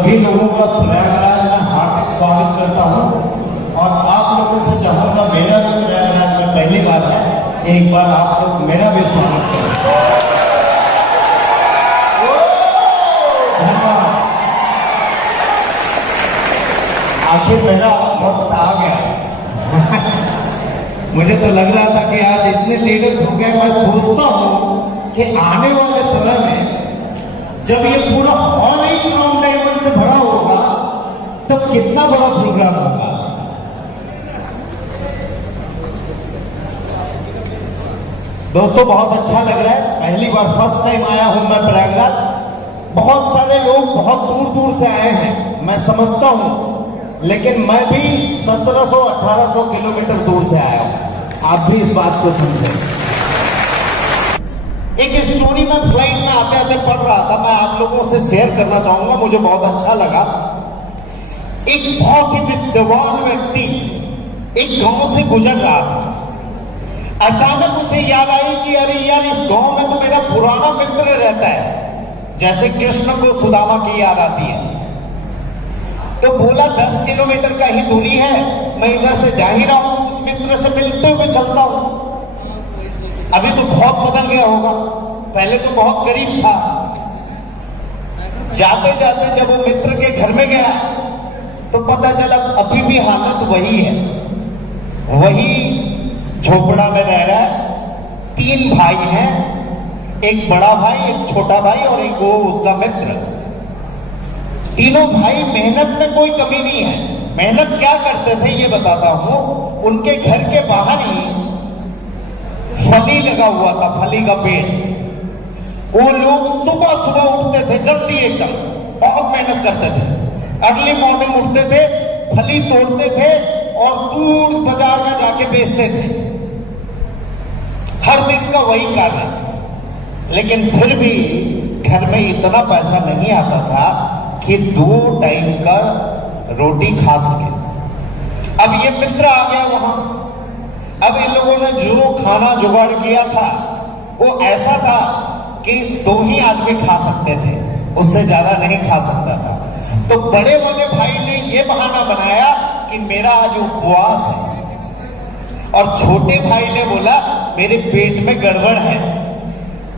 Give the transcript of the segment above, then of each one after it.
सभी लोगों का प्रयागराज में हार्दिक स्वागत करता हूं और आप लोगों से चाहूंगा, मेरा भी प्रयागराज में पहली बार है, एक बार आप लोग मेरा भी स्वागत करें। आखिर मेरा वक्त आ गया। मुझे तो लग रहा था कि आज इतने लीडर्स हो गए। मैं सोचता हूं कि आने वाले समय में जब ये पूरा हॉल ही क्राउन डायमंड से भरा होगा तब कितना बड़ा प्रोग्राम होगा। दोस्तों, बहुत अच्छा लग रहा है। पहली बार फर्स्ट टाइम आया हूं मैं प्रयागराज। बहुत सारे लोग बहुत दूर दूर से आए हैं, मैं समझता हूं, लेकिन मैं भी 1700-1800 किलोमीटर दूर से आया हूं। आप भी इस बात को समझें। एक स्टोरी में फ्लाइट में आते आते पढ़ रहा था, मैं आप लोगों से शेयर करना चाहूंगा, मुझे बहुत अच्छा लगा। एक बहुत ही विद्वान व्यक्ति एक गांव से गुजर रहा था। अचानक उसे याद आई कि अरे यार, इस गांव में तो मेरा पुराना मित्र रहता है, जैसे कृष्ण को सुदामा की याद आती है। तो बोला 10 किलोमीटर का ही दूरी है, मैं इधर से जा ही रहा हूं, तो उस मित्र से मिलते हुए चलता हूं। अभी तो बहुत बदल गया होगा, पहले तो बहुत गरीब था। जाते जाते जब वो मित्र के घर में गया तो पता चला अभी भी हालत वही है, वही झोपड़ा में रह रहा है। 3 भाई हैं, एक बड़ा भाई, एक छोटा भाई और एक वो उसका मित्र। तीनों भाई मेहनत में कोई कमी नहीं है। मेहनत क्या करते थे ये बताता हूं। उनके घर के बाहर ही फली लगा हुआ था, फली का पेड़। वो लोग सुबह सुबह उठते थे, जल्दी एकदम, बहुत मेहनत करते थे। अर्ली मॉर्निंग उठते थे, फली तोड़ते थे और दूर बाजार में जाके बेचते थे। हर दिन का वही कार्य। लेकिन फिर भी घर में इतना पैसा नहीं आता था कि 2 टाइम का रोटी खा सके। अब ये मित्र आ गया वहां। अब इन लोगों ने जो खाना जुगाड़ किया था वो ऐसा था कि 2 ही आदमी खा सकते थे, उससे ज्यादा नहीं खा सकता था। तो बड़े वाले भाई ने ये बहाना बनाया कि मेरा आज उपवास है, और छोटे भाई ने बोला मेरे पेट में गड़बड़ है।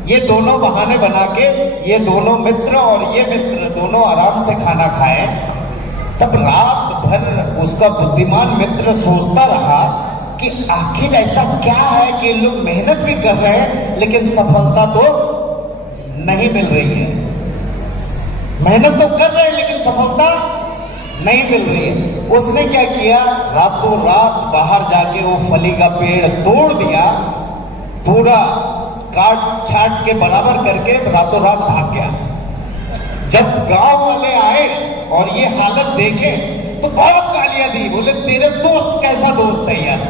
ये दोनों बहाने बना के ये दोनों मित्र और ये मित्र दोनों आराम से खाना खाए। तब रात भर उसका बुद्धिमान मित्र सोचता रहा कि आखिर ऐसा क्या है कि लोग मेहनत भी कर रहे हैं लेकिन सफलता तो नहीं मिल रही है। मेहनत तो कर रहे हैं लेकिन सफलता नहीं मिल रही है। उसने क्या किया, रातों रात बाहर जाके वो फली का पेड़ तोड़ दिया, पूरा काट छाट के बराबर करके रातों रात भाग गया। जब गांव वाले आए और ये हालत देखे तो बहुत गालियां दी। बोले तेरे दोस्त कैसा दोस्त है यार,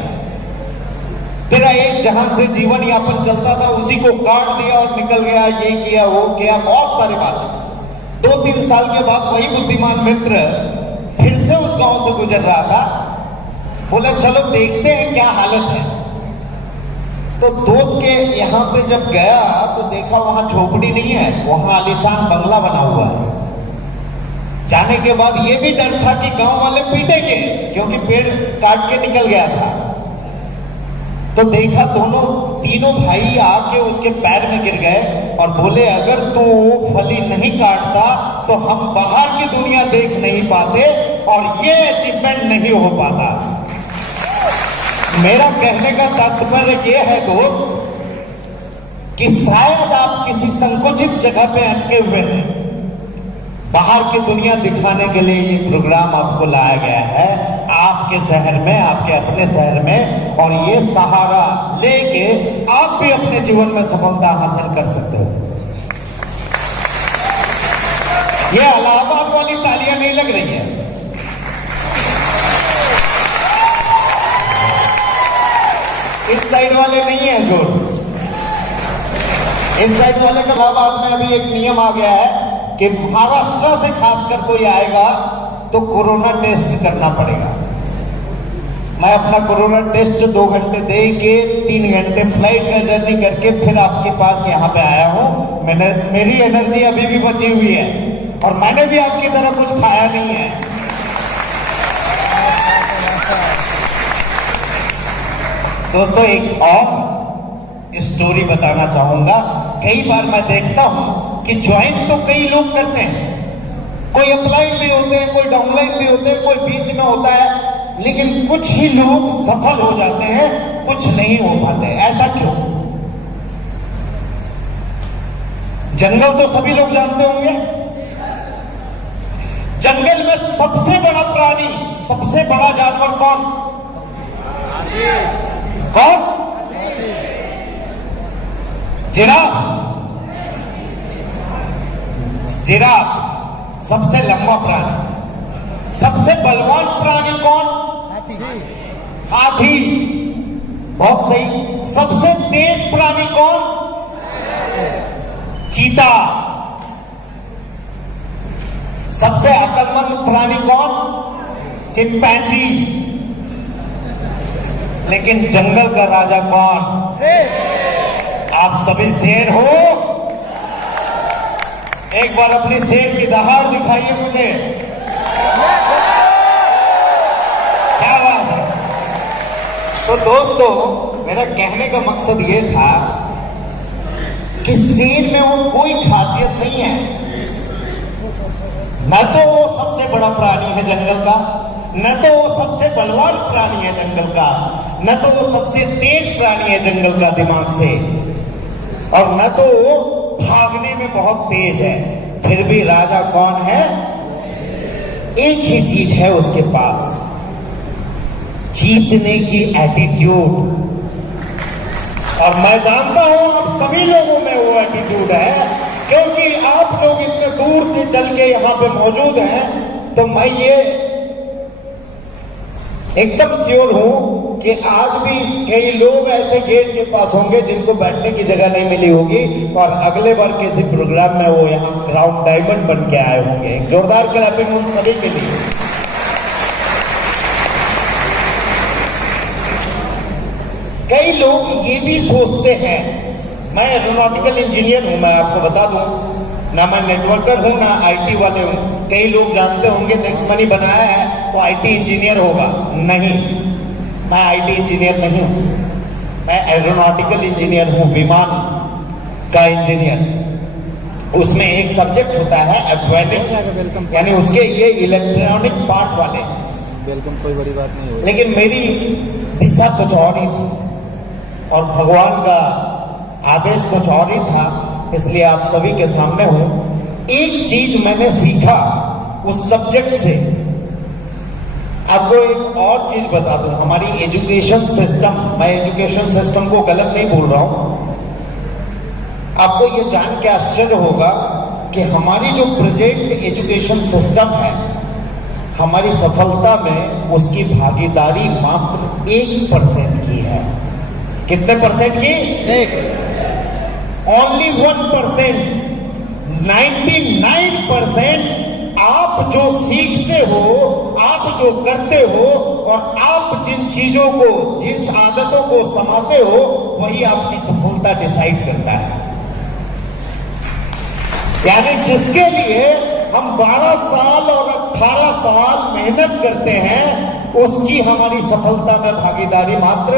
तेरा एक जहां से जीवन यापन चलता था उसी को काट दिया और निकल गया, ये किया वो किया, बहुत सारी बातें। 2-3 साल के बाद वही बुद्धिमान मित्र फिर से उस गांव से गुजर रहा था। बोला चलो देखते हैं क्या हालत है। तो दोस्त के यहां पे जब गया तो देखा वहां झोपड़ी नहीं है, वहां आलीशान बंगला बना हुआ है। जाने के बाद यह भी डर था कि गांव वाले पीटेंगे क्योंकि पेड़ काट के निकल गया था। तो देखा तीनों भाई आके उसके पैर में गिर गए और बोले अगर तू वो फली नहीं काटता तो हम बाहर की दुनिया देख नहीं पाते और ये अचीवमेंट नहीं हो पाता। मेरा कहने का तात्पर्य यह है दोस्त कि शायद आप किसी संकुचित जगह पे अटके हुए हैं। बाहर की दुनिया दिखाने के लिए ये प्रोग्राम आपको लाया गया है, आपके शहर में, आपके अपने शहर में, और ये सहारा लेके आप भी अपने जीवन में सफलता हासिल कर सकते हो। ये इलाहाबाद वाली तालियां नहीं लग रही है। इस साइड वाले नहीं है जोर। इस साइड वाले का इलाहाबाद में अभी एक नियम आ गया है कि महाराष्ट्र से खासकर कोई आएगा तो कोरोना टेस्ट करना पड़ेगा। मैं अपना कोरोना टेस्ट 2 घंटे दे के 3 घंटे फ्लाइट का जर्नी करके फिर आपके पास यहाँ पे आया हूँ। मेरी एनर्जी अभी भी बची हुई है। और मैंने भी आपकी तरह कुछ खाया नहीं है। दोस्तों, एक और स्टोरी बताना चाहूंगा। कई बार मैं देखता हूं कि ज्वाइन तो कई लोग करते हैं, कोई अपलाइन भी होते हैं, कोई डाउनलाइन भी होते हैं, कोई बीच में होता है, लेकिन कुछ ही लोग सफल हो जाते हैं, कुछ नहीं हो पाते। ऐसा क्यों? जंगल तो सभी लोग जानते होंगे। जंगल में सबसे बड़ा प्राणी, सबसे बड़ा जानवर कौन? कौन? जिराफ। जिराफ सबसे लंबा प्राणी। सबसे बलवान प्राणी कौन? हाथी। बहुत सही। सबसे तेज प्राणी कौन? चीता। सबसे अक्लमंद प्राणी कौन? चिंपैंजी। लेकिन जंगल का राजा कौन? आप सभी शेर हो। एक बार अपनी शेर की दहाड़ दिखाइए मुझे। क्या बात है। तो दोस्तों, मेरा कहने का मकसद ये था कि शेर में वो कोई खासियत नहीं है। न तो वो सबसे बड़ा प्राणी है जंगल का, न तो वो सबसे बलवान प्राणी है जंगल का, न तो वो सबसे तेज प्राणी है जंगल का दिमाग से, और न तो वो भागने में बहुत तेज है। फिर भी राजा कौन है? एक ही चीज है उसके पास, जीतने की एटीट्यूड। और मैं जानता हूं आप सभी लोगों में वो एटीट्यूड है, क्योंकि आप लोग इतने दूर से चल के यहां पे मौजूद हैं। तो मैं ये एकदम श्योर हूं कि आज भी कई लोग ऐसे गेट के पास होंगे जिनको बैठने की जगह नहीं मिली होगी, और अगले बार किसी प्रोग्राम में वो यहां क्राउन डायमंड बन के आए होंगे। एक जोरदार क्लैपिंग उन सभी के लिए। कई लोग ये भी सोचते हैं, मैं एरोनॉटिकल इंजीनियर हूं, मैं आपको बता दूं, ना मैं नेटवर्कर हूं ना आईटी वाले हूं। कई लोग जानते होंगे नेक्स्ट मनी बनाया है तो आईटी इंजीनियर होगा। नहीं, मैं आईटी इंजीनियर नहीं हूं, मैं एरोनॉटिकल इंजीनियर हूं, विमान का इंजीनियर। उसमें एक सब्जेक्ट होता है एवियोनिक्स, यानी उसके ये इलेक्ट्रॉनिक पार्ट वाले। वेलकम, कोई बड़ी बात नहीं होगी। लेकिन मेरी दिशा कुछ और ही थी और भगवान का आदेश कुछ और ही था, इसलिए आप सभी के सामने हूं। एक चीज मैंने सीखा उस सब्जेक्ट से। आपको एक और चीज बता दूं, हमारी एजुकेशन सिस्टम, मैं एजुकेशन सिस्टम को गलत नहीं बोल रहा हूं, आपको ये जान के आश्चर्य होगा कि हमारी जो प्रेजेंट एजुकेशन सिस्टम है, हमारी सफलता में उसकी भागीदारी मात्र 1% की है। कितने परसेंट की? ओनली 1%। 99% आप जो सीखते हो, आप जो करते हो, और आप जिन चीजों को, जिन आदतों को समाते हो, वही आपकी सफलता डिसाइड करता है। यानी जिसके लिए हम 12 साल और 18 साल मेहनत करते हैं, उसकी हमारी सफलता में भागीदारी मात्र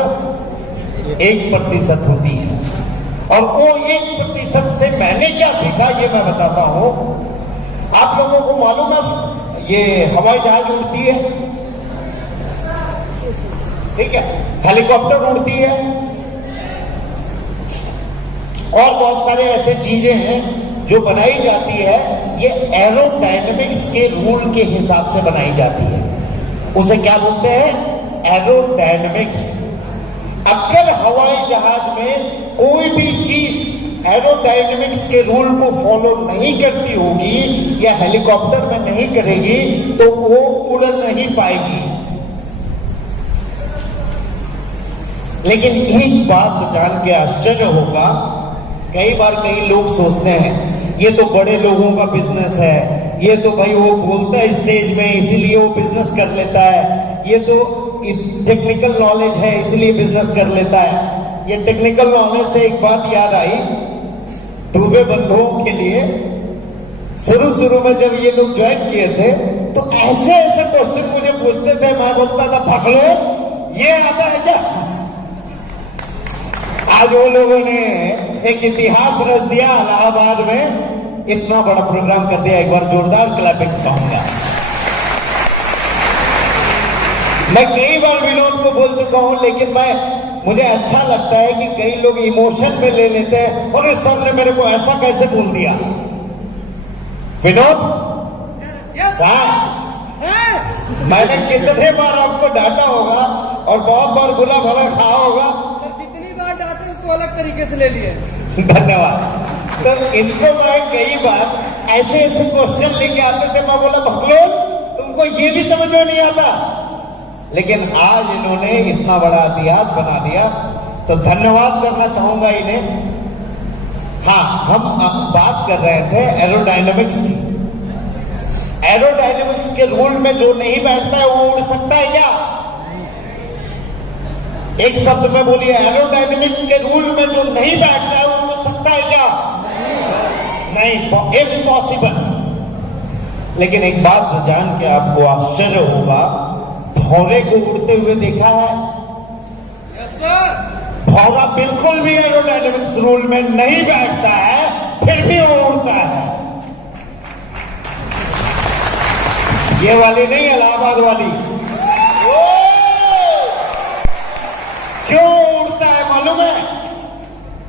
1% होती है। और वो 1% से मैंने क्या सीखा ये मैं बताता हूं। आप लोगों को मालूम है ये हवाई जहाज उड़ती है, ठीक है, हेलीकॉप्टर उड़ती है, और बहुत सारे ऐसे चीजें हैं जो बनाई जाती है, ये एरोडायनेमिक्स के रूल के हिसाब से बनाई जाती है। उसे क्या बोलते हैं? एरोडायनेमिक्स। अगर हवाई जहाज में कोई भी चीज एरोडायनेमिक्स के रूल को फॉलो नहीं करती होगी या हेलीकॉप्टर में नहीं करेगी, तो वो उड़ नहीं पाएगी। लेकिन एक बात जान के आश्चर्य होगा, कई बार कई लोग सोचते हैं ये तो बड़े लोगों का बिजनेस है, ये तो भाई वो बोलता है स्टेज में इसीलिए वो बिजनेस कर लेता है, ये तो टेक्निकल नॉलेज है इसलिए बिजनेस कर लेता है। ये टेक्निकल नॉलेज से एक बात याद आई, दुबे बंधुओं के लिए शुरू शुरू में जब ये लोग ज्वाइन किए थे तो ऐसे ऐसे क्वेश्चन मुझे पूछते थे, मैं बोलता था भगलो ये आता है क्या। आज वो लोगों ने एक इतिहास रच दिया, इलाहाबाद में इतना बड़ा प्रोग्राम कर दिया। एक बार जोरदार क्लैपिंग चाहूंगा। मैं कई बार विनोद को बोल चुका हूं, लेकिन मुझे अच्छा लगता है कि कई लोग इमोशन में ले लेते हैं और इस सर ने मेरे को ऐसा कैसे बोल दिया। विनोद मैंने कितने बार आपको डांटा होगा और बहुत बार बुला भला खाया होगा। सर जितनी बार डांटे उसको अलग तरीके से ले लिए। धन्यवाद। तो इनको मैं कई बार ऐसे ऐसे क्वेश्चन लेके आते थे, मैं बोला भगलो तुमको ये भी समझ में नहीं आता, लेकिन आज इन्होंने इतना बड़ा इतिहास बना दिया, तो धन्यवाद करना चाहूंगा इन्हें। हाँ, हम बात कर रहे थे एरोडायनेमिक्स की। एरोडायनेमिक्स के रूल में जो नहीं बैठता है वो उड़ सकता है क्या? एक शब्द में बोलिए, एरोडायनेमिक्स के रूल में जो नहीं बैठता है वो उड़ सकता है क्या? नहीं, इम्पॉसिबल। लेकिन एक बात जान के आपको आश्चर्य होगा, भौरे को उड़ते हुए देखा है? Yes sir. भौरा बिल्कुल भी एरोडायनेमिक्स रूल में नहीं बैठता है, फिर भी वो उड़ता है। ये वाली नहीं, इलाहाबाद वाली। क्यों उड़ता है मालूम है?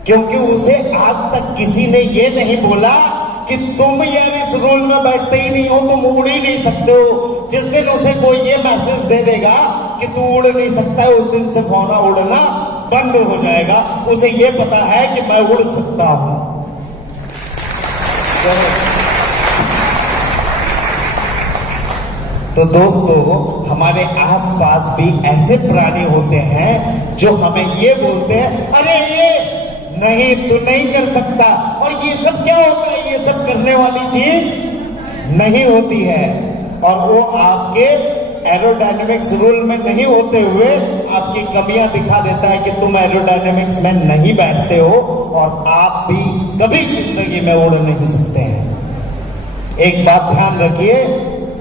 क्योंकि उसे आज तक किसी ने ये नहीं बोला कि तुम यार इस रूल में बैठते ही नहीं हो, तुम उड़ ही नहीं सकते हो। जिस दिन उसे कोई ये मैसेज दे देगा कि तू उड़ नहीं सकता है, उस दिन से भौरा उड़ना बंद हो जाएगा। उसे ये पता है कि मैं उड़ सकता हूं। तो दोस्तों, हमारे आसपास भी ऐसे प्राणी होते हैं जो हमें ये बोलते हैं, अरे ये नहीं, तू नहीं कर सकता। और ये सब क्या होता है? ये सब करने वाली चीज नहीं होती है, और वो आपके एरोडायनेमिक्स रूल में नहीं होते हुए आपकी कमियां दिखा देता है कि तुम एरोडायनेमिक्स में नहीं बैठते हो और आप भी कभी जिंदगी में उड़ नहीं सकते हैं। एक बात ध्यान रखिए,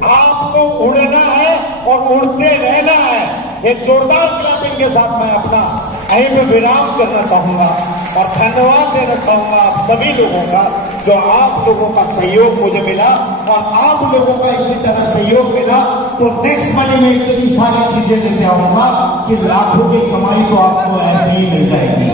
आपको उड़ना है और उड़ते रहना है। एक जोरदार क्लैपिंग के साथ मैं अपना यहीं पे विराम करना चाहूंगा और धन्यवाद देना चाहूंगा आप सभी लोगों का, जो आप लोगों का सहयोग मुझे मिला और आप लोगों का इसी तरह सहयोग मिला तो नेक्स्ट मनी में इतनी सारी चीजें लेके आऊंगा कि लाखों की कमाई तो आपको ऐसे ही मिल जाएगी।